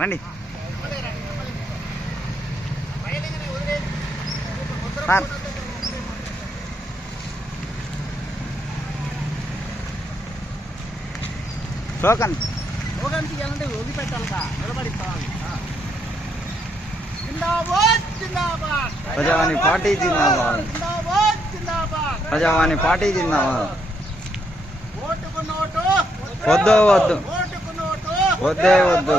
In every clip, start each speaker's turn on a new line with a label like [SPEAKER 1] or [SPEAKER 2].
[SPEAKER 1] తీసుకెళ్తారు రండి. Sir. Token
[SPEAKER 2] token తీయాలంటే వదిలిపెట్టాలరా నిలబడిస్తావాలి
[SPEAKER 1] ప్రజావాణి పార్టీ జిందాబాద్. ప్రజావాణి పార్టీ జిందాబాద్. వద్దు వద్దు. వద్దే వద్దు.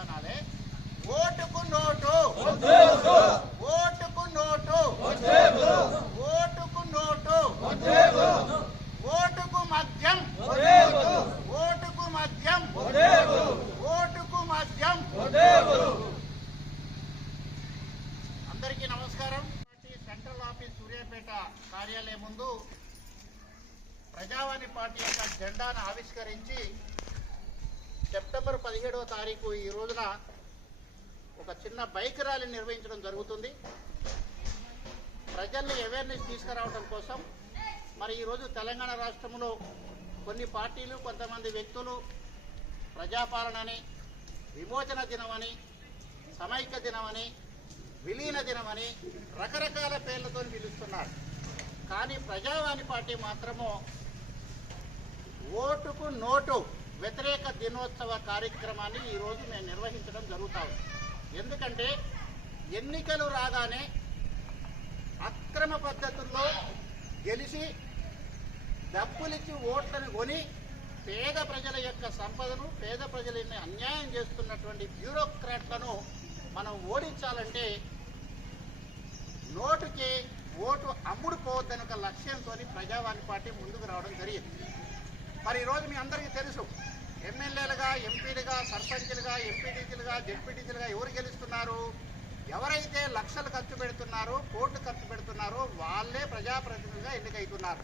[SPEAKER 1] వద్దు
[SPEAKER 2] ఓటుకు నోటు. ఓటుకు నోటు. ఓటుకు నోటు. ఓటుకు మద్యం. ఓటుకు మద్యం. ఓటుకు మద్యం. అందరికీ నమస్కారం. సెంట్రల్ ఆఫీస్ సూర్యాపేట కార్యాలయం ముందు ప్రజావాణి పార్టీ యొక్క జెండాను ఆవిష్కరించి సెప్టెంబర్ పదిహేడవ తారీఖు ఈ రోజున ఒక చిన్న బైక్ ర్యాలీ నిర్వహించడం జరుగుతుంది. ప్రజల్ని అవేర్నెస్ తీసుకురావడం కోసం మరి ఈరోజు తెలంగాణ రాష్ట్రంలో కొన్ని పార్టీలు కొంతమంది వ్యక్తులు ప్రజాపాలనని విమోచన దినమని సమైక్య దినమని విలీన దినమని రకరకాల పేర్లతో పిలుస్తున్నారు. కానీ ప్రజావాణి పార్టీ మాత్రము ఓటుకు నోటు వ్యతిరేక దినోత్సవ కార్యక్రమాన్ని ఈరోజు మేము నిర్వహించడం జరుగుతా ఉంది. ఎందుకంటే ఎన్నికలు రాగానే అక్రమ పద్ధతుల్లో గెలిచి డబ్బులిచ్చి ఓట్లను కొని పేద ప్రజల యొక్క సంపదను పేద ప్రజలని అన్యాయం చేస్తున్నటువంటి బ్యూరోక్రాట్లను మనం ఓడించాలంటే నోటుకి ఓటు అమ్ముడు పోవద్దని ఒక లక్ష్యంతో ప్రజావాణి పార్టీ ముందుకు రావడం జరిగింది. మరి ఈరోజు మీ అందరికీ తెలుసు ఎమ్మెల్యేలుగా ఎంపీలుగా సర్పంచ్లుగా ఎంపీటీసీలుగా జెడ్పీటీసీలుగా ఎవరు గెలుస్తున్నారు? ఎవరైతే లక్షలు ఖర్చు పెడుతున్నారో కోట్లు ఖర్చు పెడుతున్నారో వాళ్ళే ప్రజాప్రతినిధులుగా ఎన్నికవుతున్నారు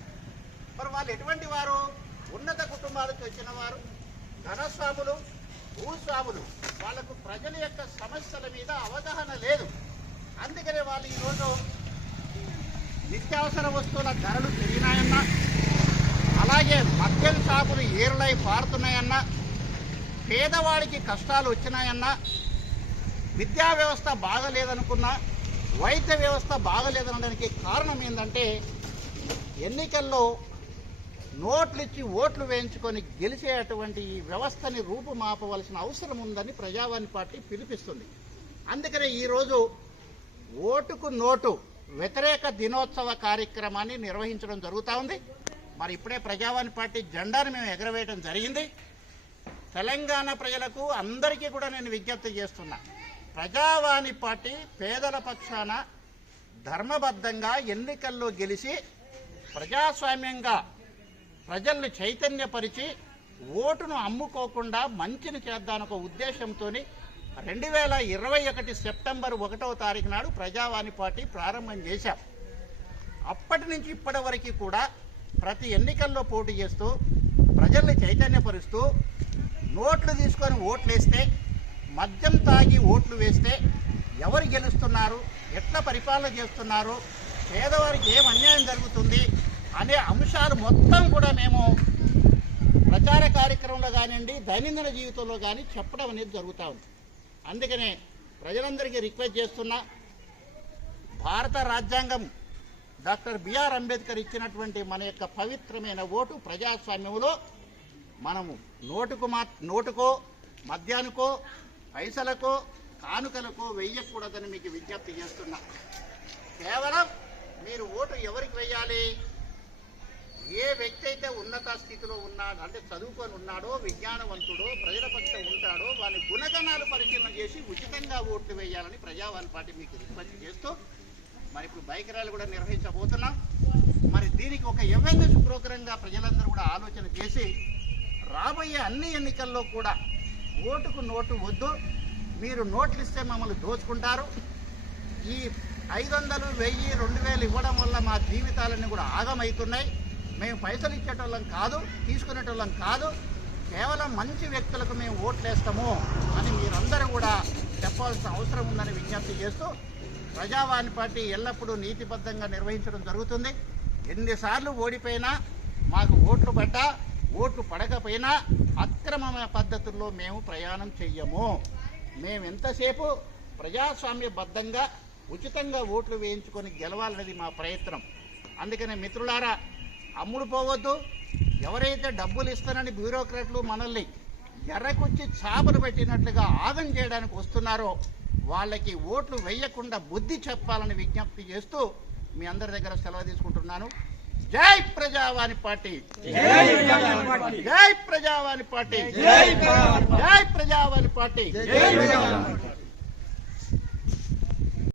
[SPEAKER 2] మరి వాళ్ళు ఎటువంటి వారు? ఉన్నత కుటుంబాలకు వచ్చిన వారు ధనస్వాములు భూస్వాములు. వాళ్ళకు ప్రజల యొక్క సమస్యల మీద అవగాహన లేదు. అందుకనే వాళ్ళు ఈరోజు నిత్యావసర వస్తువుల ధరలు పెరిగినాయన్నా అలాగే మద్యం షాపులు ఏర్లై పారుతున్నాయన్నా పేదవాడికి కష్టాలు వచ్చినాయన్నా విద్యా వ్యవస్థ బాగలేదనుకున్నా వైద్య వ్యవస్థ బాగలేదనడానికి కారణం ఏంటంటే ఎన్నికల్లో నోట్లు ఇచ్చి ఓట్లు వేయించుకొని గెలిచేటువంటి ఈ వ్యవస్థని రూపుమాపవలసిన అవసరం ఉందని ప్రజావాణి పార్టీ పిలిపిస్తుంది. అందుకనే ఈరోజు ఓటుకు నోటు వ్యతిరేక దినోత్సవ కార్యక్రమాన్ని నిర్వహించడం జరుగుతూ ఉంది. మరి ఇప్పుడే ప్రజావాణి పార్టీ జెండాను మేము ఎగరవేయడం జరిగింది. తెలంగాణ ప్రజలకు అందరికీ కూడా నేను విజ్ఞప్తి చేస్తున్నా. ప్రజావాణి పార్టీ పేదల పక్షాన ధర్మబద్ధంగా ఎన్నికల్లో గెలిచి ప్రజాస్వామ్యంగా ప్రజల్ని చైతన్యపరిచి ఓటును అమ్ముకోకుండా మంచిని చేద్దానొక ఉద్దేశంతో రెండు వేల ఇరవై ఒకటి సెప్టెంబర్ ఒకటవ తారీఖు నాడు ప్రజావాణి పార్టీ ప్రారంభం చేశాం. అప్పటి నుంచి ఇప్పటి వరకు కూడా ప్రతి ఎన్నికల్లో పోటీ చేస్తూ ప్రజల్ని చైతన్యపరుస్తూ నోట్లు తీసుకొని ఓట్లు వేస్తే మద్యం తాగి ఓట్లు వేస్తే ఎవరు గెలుస్తున్నారు ఎట్లా పరిపాలన చేస్తున్నారు పేదవారికి ఏం అన్యాయం జరుగుతుంది అనే అంశాలు మొత్తం కూడా మేము ప్రచార కార్యక్రమంలో కానివ్వండి దైనందిన జీవితంలో కానీ చెప్పడం అనేది జరుగుతూ ఉంది. అందుకనే ప్రజలందరికీ రిక్వెస్ట్ చేస్తున్నా భారత రాజ్యాంగం డాక్టర్ బిఆర్ అంబేద్కర్ ఇచ్చినటువంటి మన యొక్క పవిత్రమైన ఓటు ప్రజాస్వామ్యంలో మనము నోటుకు మా నోటుకో మద్యానికో పైసలకో కానుకలకో వేయకూడదని మీకు విజ్ఞప్తి చేస్తున్నా. కేవలం మీరు ఓటు ఎవరికి వేయాలి ఏ వ్యక్తి అయితే ఉన్నత స్థితిలో ఉన్నాడు అంటే చదువుకొని ఉన్నాడో విజ్ఞానవంతుడో ప్రజల పక్షం ఉంటాడో వారి గుణగణాలు పరిశీలన చేసి ఉచితంగా ఓట్లు వేయాలని ప్రజావాణి పార్టీ మీకు రిక్వెస్ట్ చేస్తూ మరి ఇప్పుడు బైక్ ర్యాలీ కూడా నిర్వహించబోతున్నాం. మరి దీనికి ఒక అవేర్నెస్ ప్రోగ్రాంగా ప్రజలందరూ కూడా ఆలోచన చేసి రాబోయే అన్ని ఎన్నికల్లో కూడా ఓటుకు నోటు వద్దు. మీరు నోట్లు ఇస్తే మమ్మల్ని దోచుకుంటారు. ఈ ఐదు వందలు వెయ్యి రెండు వేలు ఇవ్వడం వల్ల మా జీవితాలన్నీ కూడా ఆగమవుతున్నాయి మేము పైసలు ఇచ్చేటోళ్ళం కాదు తీసుకునేటోళ్ళం కాదు. కేవలం మంచి వ్యక్తులకు మేము ఓట్లేస్తాము అని మీరందరూ కూడా చెప్పాల్సిన అవసరం ఉందని విజ్ఞప్తి చేస్తూ ప్రజావాణి పార్టీ ఎల్లప్పుడూ నీతిబద్ధంగా నిర్వహించడం జరుగుతుంది. ఎన్నిసార్లు ఓడిపోయినా మాకు ఓట్లు పడ్డా ఓట్లు పడకపోయినా అక్రమమైన పద్ధతుల్లో మేము ప్రయాణం చెయ్యము. మేము ఎంతసేపు ప్రజాస్వామ్యబద్ధంగా ఉచితంగా ఓట్లు వేయించుకొని గెలవాలనేది మా ప్రయత్నం. అందుకనే మిత్రులారా అమ్ముడు పోవద్దు. ఎవరైతే డబ్బులు ఇస్తారని బ్యూరోక్రాట్లు మనల్ని ఎర్రకొచ్చి చాపలు పెట్టినట్లుగా ఆగం చేయడానికి వస్తున్నారో. వాళ్ళకి ఓట్లు వేయకుండా బుద్ధి చెప్పాలని విజ్ఞప్తి చేస్తూ మీ అందరి దగ్గర సెలవు తీసుకుంటున్నాను. జై ప్రజావాణి పార్టీ. జై ప్రజావాణి పార్టీ. జై ప్రజావాణి పార్టీ.